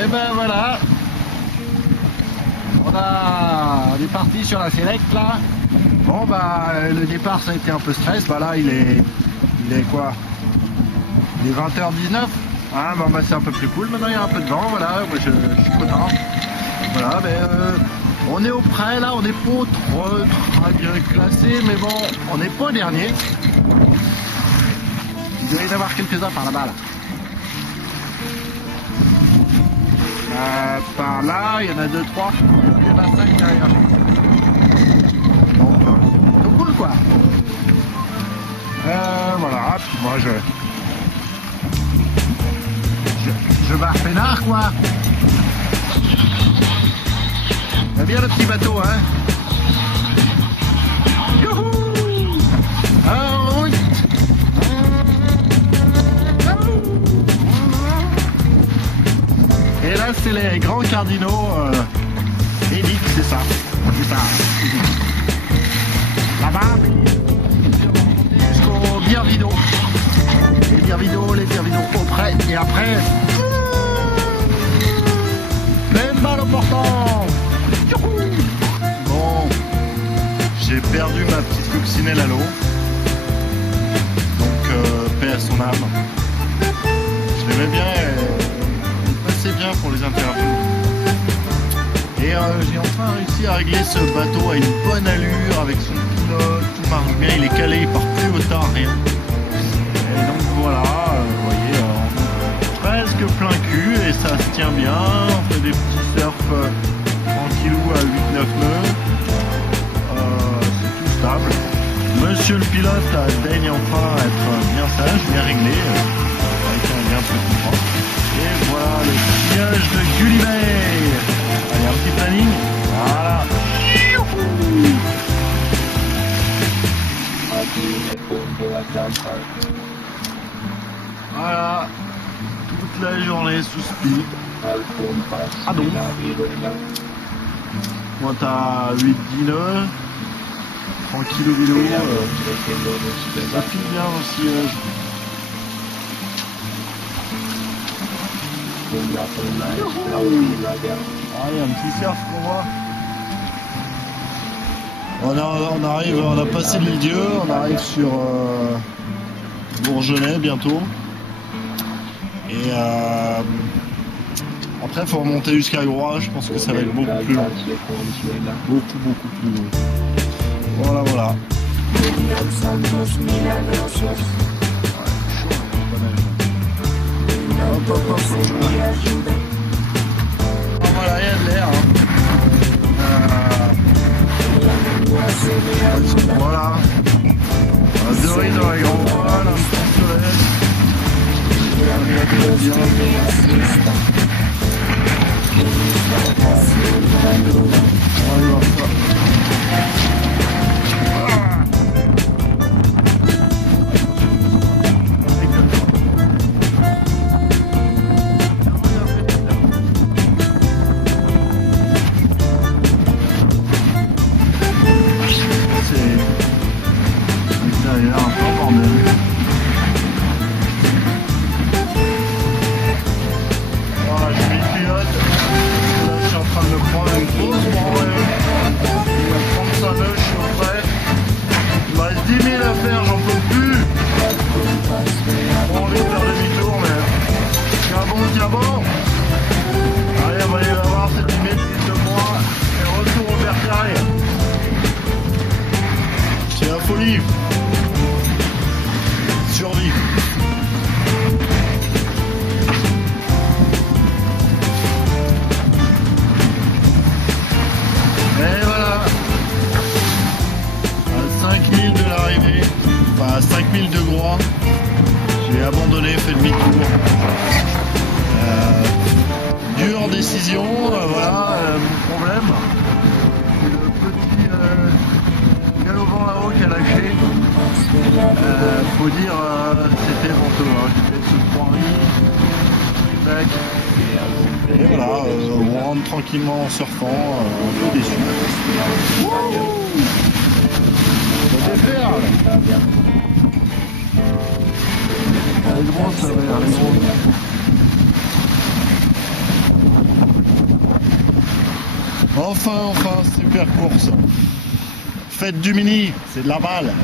Et ben voilà. On est parti sur la Select là. Bon bah le départ ça a été un peu stress. Bah là il est quoi? Il est 20h19. Ah bon bah c'est un peu plus cool. Maintenant il y a un peu de vent. Voilà, moi je suis content. Voilà, on est au près là, on n'est pas trop bien classé, mais bon, on n'est pas dernier. Il doit y en avoir quelques-uns par là-bas là. Par là, il y en a 2, 3, il y en a 5 derrière. Bon, c'est cool quoi. Voilà, puis moi je barre peinard quoi. Il y a bien le petit bateau hein. Youhou. Ah oui. Et là c'est les grands cardinaux Édic, c'est ça. C'est ça. Là-bas, jusqu'au Birvido. Les Birvido auprès. Et après, même balle au portant. Bon, j'ai perdu ma petite coccinelle à l'eau. Donc, paix à son âme. Je l'aimais bien, elle passait bien pour les interviews. Et j'ai enfin réussi à régler ce bateau à une bonne allure avec son pilote, tout marche bien, il est calé, il part plus au tard, rien. Et donc voilà, vous voyez, presque plein cul et ça se tient bien, on fait des petits surfs tranquillou à 8-9 nœuds, c'est tout stable. Monsieur le pilote daigne enfin être bien sage, bien réglé, avec un bien peu de comprendre. Et voilà le pillage de Gulliver. Allez, un petit planning. Voilà. Voilà. Toute la journée sous speed. Ah donc. Moi t'as 8-10 nœuds. Tranquille au vélo. Ça file bien aussi. Allez, un petit surf pour moi. On arrive, on a passé le Dieu, on arrive sur Bourgenais bientôt. Et après, il faut remonter jusqu'à Groix. Je pense que ça va être beaucoup plus long. Beaucoup plus long. Voilà. Hop. Voilà, il y a de l'air. Voilà. Deux riz dans les grands voiles, un petit soleil. On va aller voir ça. Survie. Et voilà. À 5000 de l'arrivée, enfin à 5000 de Groix, j'ai abandonné, fait demi-tour. Dure décision, voilà, mon problème. Le petit galopant là-haut qui a lâché. Faut dire, c'était venteux, hein. J'étais sous 3 riz. Et voilà, on rentre tranquillement en surfant, un peu déçu. Ça déferle. Elle est grosse, elle est grosse. Enfin, super course. Faites du mini, c'est de la balle.